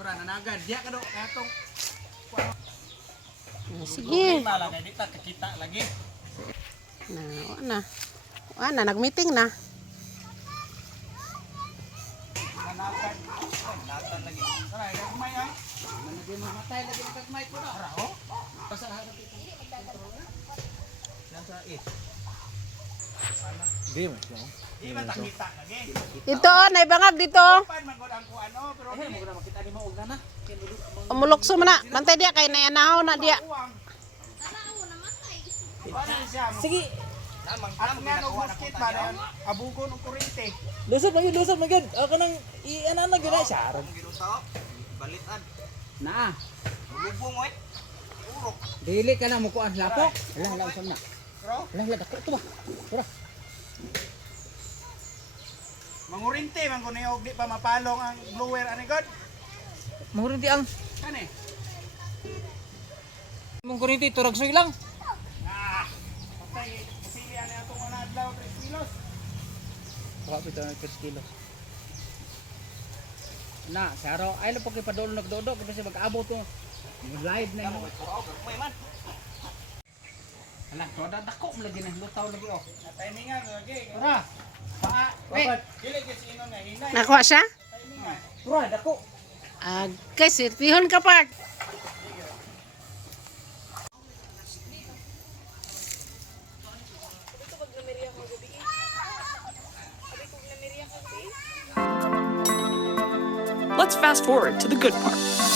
Tura nanagan. Diya ka do. Atong. Sige. Malagay di ta kakita lagi. Na, nag-meeting na. Nanagan. Nanagan lagi. Tura, gagmay ay. Managay mamatay lagi ng gagmay ko na. Tura, oh. Basta harap ito. Yan sa it. Di ba takita lagi? Dito, naibangag dito. Pan man gud ang kuano pero di mo na makita ni mao gana. Umulokso man na. Bantay diya kay naanahaw na diya. Sige. At nga no buskit ba na abugon og kurente. Lusot mo gyud. Ako nang i-ana na gyud siya. Balitan. Naa. Lubong oy. Urok. Dili ka na mo kuan lapok. Ala usam na. Bro, Ala dako to ba. Tara. mangurinte man ko niyo di pa mapalong ang blower ani god. Mangurinti ang Kani. mangurinti turag soy lang. Ah. Patay sili ani atong una adlaw 3 kilos. Baka pito na 3 kilos. Na, saro ay lo pagki padol nagdodo kasi mag-abot to. Live na mo. May man. Ala, to dako lagi na lutaw lagi oh. Timingan lagi. Tara. Paa. Wait. Dili kasi ino na hinay. Nakuha siya? Timingan. Tara dako. Guys, sirtihon ka pa. Let's fast forward to the good part.